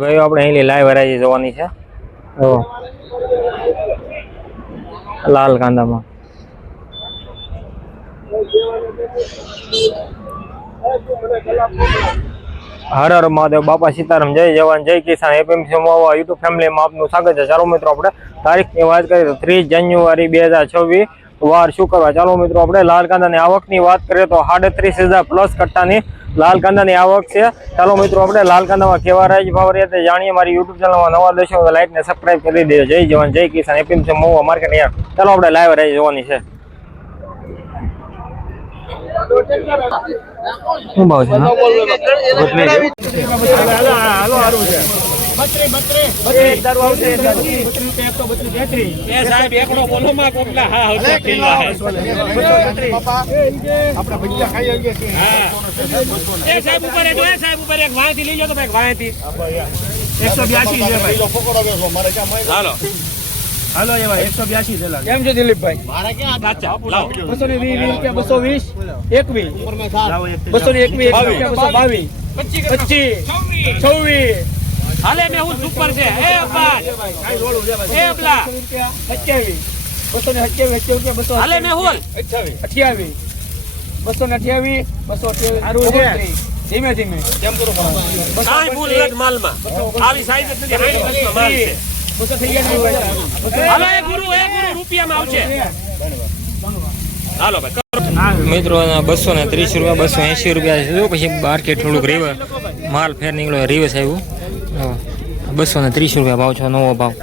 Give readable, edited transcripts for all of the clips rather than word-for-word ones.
ભાઈ આપણે અહીં લાઈવ હરાજી જોવાની છે લાલ કાંદામાં હર હર મહાદેવ બાપા સીતારામ જય જવાન જય કિસાન એપીએમસી મોવા યુટ્યુબ ફેમિલીમાં આપનું સ્વાગત છે। ચાલો મિત્રો આપણે તારીખની વાત કરીએ તો 30 જાન્યુઆરી 2026 વાર શુક્રવાર। ચાલો મિત્રો આપણે લાલ કાંદાની આવકની વાત કરીએ તો 38,000 પ્લસ કટ્ટાની લાલ કાંદાની આવક છે। ચાલો મિત્રો આપણે લાલ કાંદામાં કેવા રાજ ભાવ રહે તે જાણીએ। મારી યુટ્યુબ ચેનલમાં નવા દર્શકો તો લાઈક ને સબસ્ક્રાઇબ કરી દેજો। જય જવાન જય કિસાન એપીએમસી મોવા માર્કેટ યાર। ચાલો આપણે લાઈવ રાજ જોવાની છે। શું ભાવ છે? હાલો એવા 182 છે કેમ છે દિલીપભાઈ? મારા ક્યાં કાચા 220 રૂપિયા 220 21 221 222 25 હાલે મે હું સુપર છે એ અબ્બા એ અબલા 27 228 હાલે મે હોલ 28 228 228 ધીમે ધીમે કેમ કરો કાઈ ભૂલ નથી માલમાં આવી સાઈઝ નથી હાઈ માલ છે મિત્રો 230 રૂપિયા 280 રૂપિયા છે। પછી માર્કેટ થોડુંક રેવે માલ ફેર નીકળ્યો રિવર્સ આવ્યું 230 રૂપિયા ભાવ છે નવો ભાવ।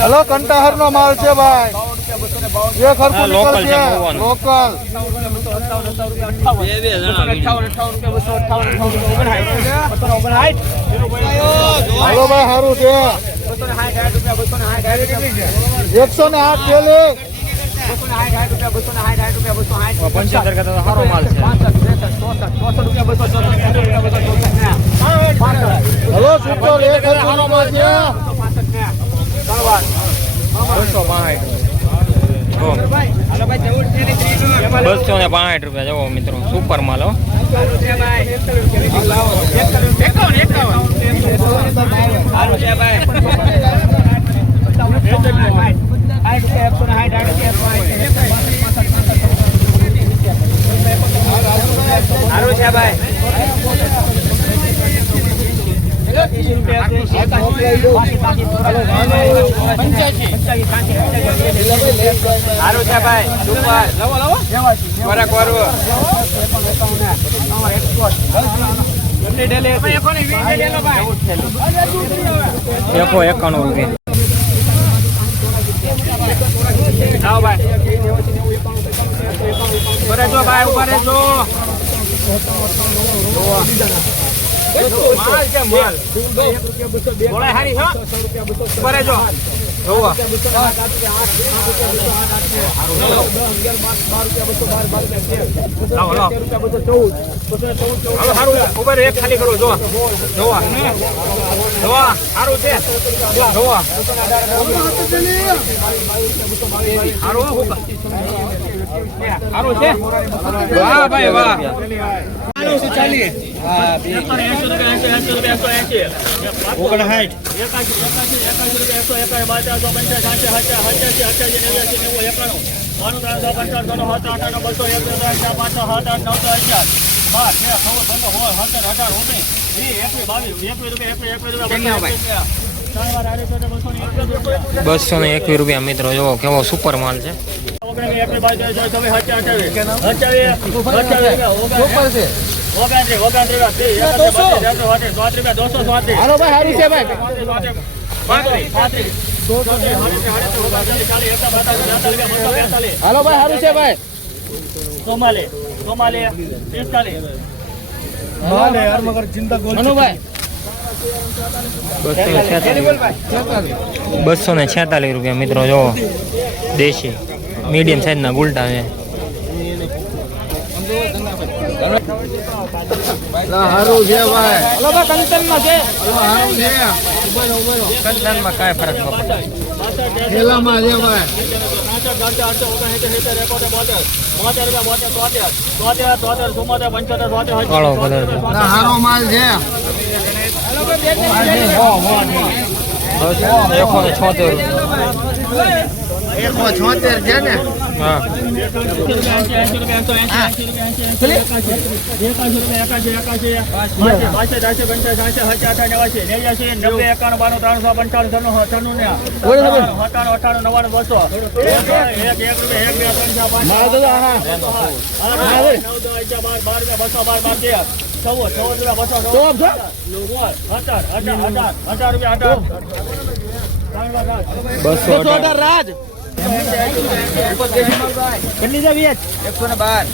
હલો કંટાહર નો માલ છે ભાઈ જે ખર્ચો લોકલ છે લોકલ હલો ભાઈ સારું છે 108 થેલી 75 કરતા સારો માલ છે। હલો સુપર એક સારો માલ છે 265 રૂપિયા જવો મિત્રો સુપર માલ હો। સારું છે ભાઈ સુપર લવો લવો ખોરાક વાળો ₹191 ખાલી કરો જોવા જોવા જોવા સારું છે જોવા સારું છે વાહ ભાઈ વાહ ₹221 મિત્રો જો કેવો સુપર માલ છે. હાલો ભાઈ સારું છે ભાઈ સોમાલે સોમાલે 45 માલે યાર મગર ચિંતા ગોલ ભાઈ ₹246 મિત્રો જો દેશી મીડિયમ સાઈઝ ના ગુલટા છે. હારું છે ભાઈ હાલો ભાઈ કંટન માં છે હારું છે કંટન માં કાય ફરક ન પડે. ખેલા માં છે ભાઈ કાળો કલર છે. હારો માલ છે 176 છે ને હા રાજ કેટલી છે વ્યાજ 112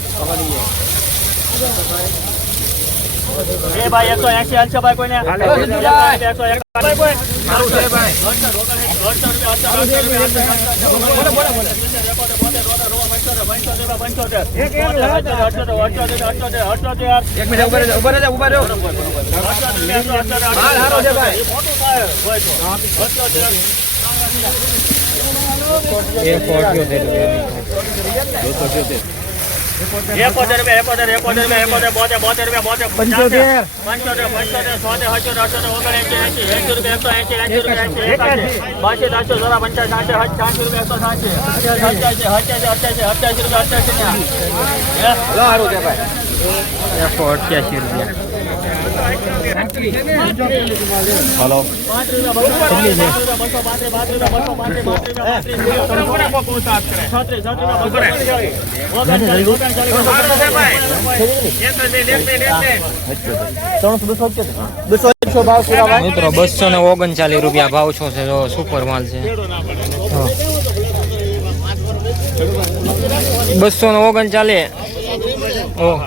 ભાઈ 180 હાલશે ભાઈ કોઈને હલો મિત્રો ₹239 ભાવ છો છે જો સુપર માલ છે. 239 ઓહ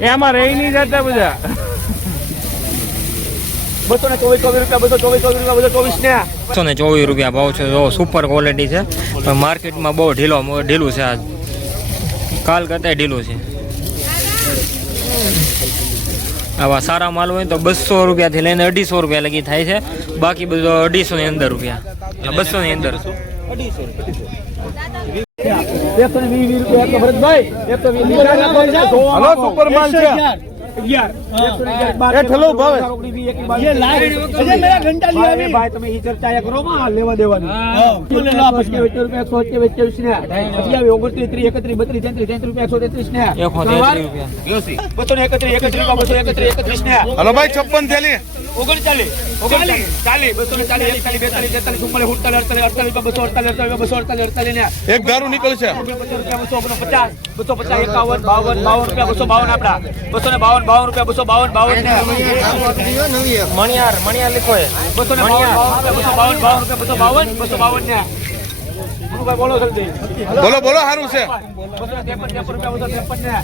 એમાં રહી નહીં જતા બધા 224 ભાવ છે જો સુપર ક્વોલિટી છે પણ માર્કેટમાં બહુ ઢીલું છે. આજ કાલ કરતા ઢીલું છે. આવા સારા માલ હોય તો ₹200 થી લઈને ₹250 લગી થાય છે. બાકી બધું 250 ની અંદર રૂપિયા 200 ની અંદર. સુપર માલ છે भाई તમે ઈ ચર્ચા કરો માં લેવા દેવાની ₹128 હલો ભાઈ 56 થેલી 39 એક દારૂ નીકળશે 250 251 52 આપડા 252 મણિયાર લીખો છે 252 ને બોલો જલ્દી બોલો સારું છે 253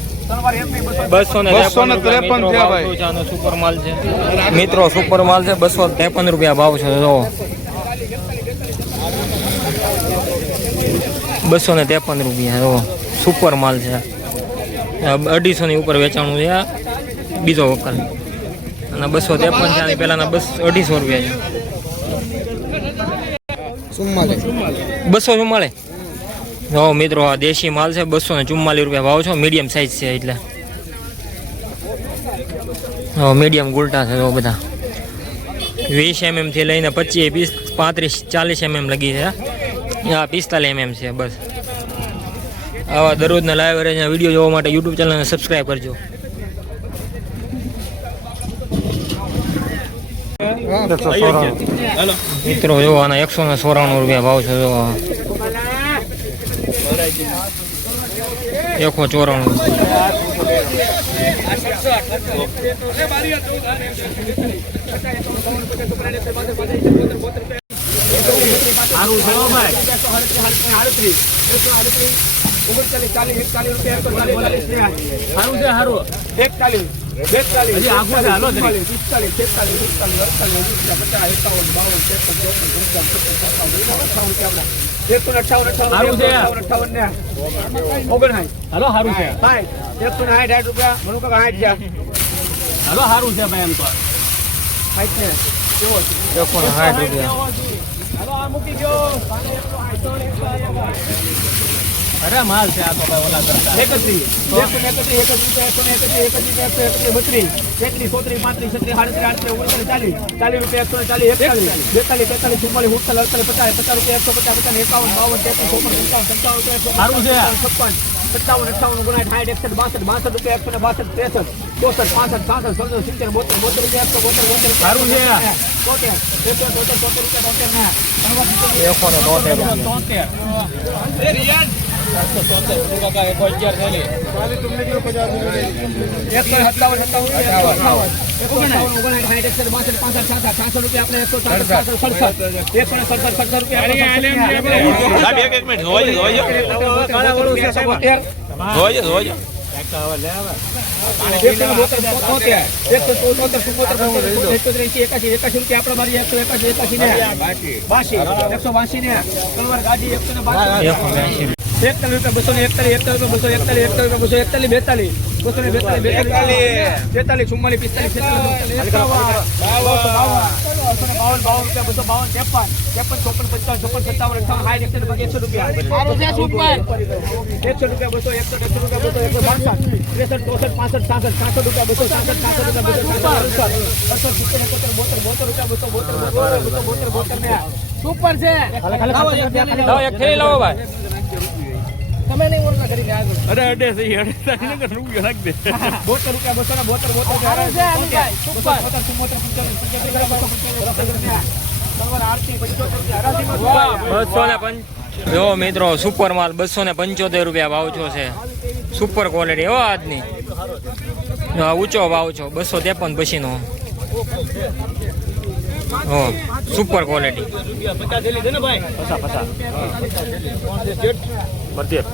થયા ભાઈ. સુપર માલ છે મિત્રો, સુપર માલ છે. 253 રૂપિયા ભાવ છે. જો 253 રૂપિયા જો સુપર માલ છે. 250 ની ઉપર વેચાણું છે આ બીજો વકલ, અને 253 છે. આની પહેલાના 250 રૂપિયા છે. 244 જો મિત્રો, આ દેશી માલ છે. 244 રૂપિયા ભાવ છે. મીડિયમ સાઇઝ છે એટલે મીડિયમ ગુલટા છે. જો બધા 20 mm થી લઈને 25, 35, 40 mm લગી છે. આ 45 mm છે. બસ આવા દરરોજના લાઈવ રેન્જના વિડીયો જોવા માટે યુટ્યુબ ચેનલને સબસ્ક્રાઈબ કરજો. મિત્રો જો આના 194 રૂપિયા ભાવ છે. જો અરે માલ છે આ તો ભાઈ ઓલા કરતા 31 સુપર છે એક થેલી લાવો ભાઈ. તમે નહીં ઓળખા કરી અરે અડે સહી અડે તને કે રૂપિયો નાખ દે 72 રૂપિયા 205 જો મિત્રો, સુપર માલ 275 રૂપિયા ભાવ છો છે. સુપર ક્વોલિટી હો આજની. ઊંચો ભાવ છો 253 પછીનો. Super quality. પ્રદીપ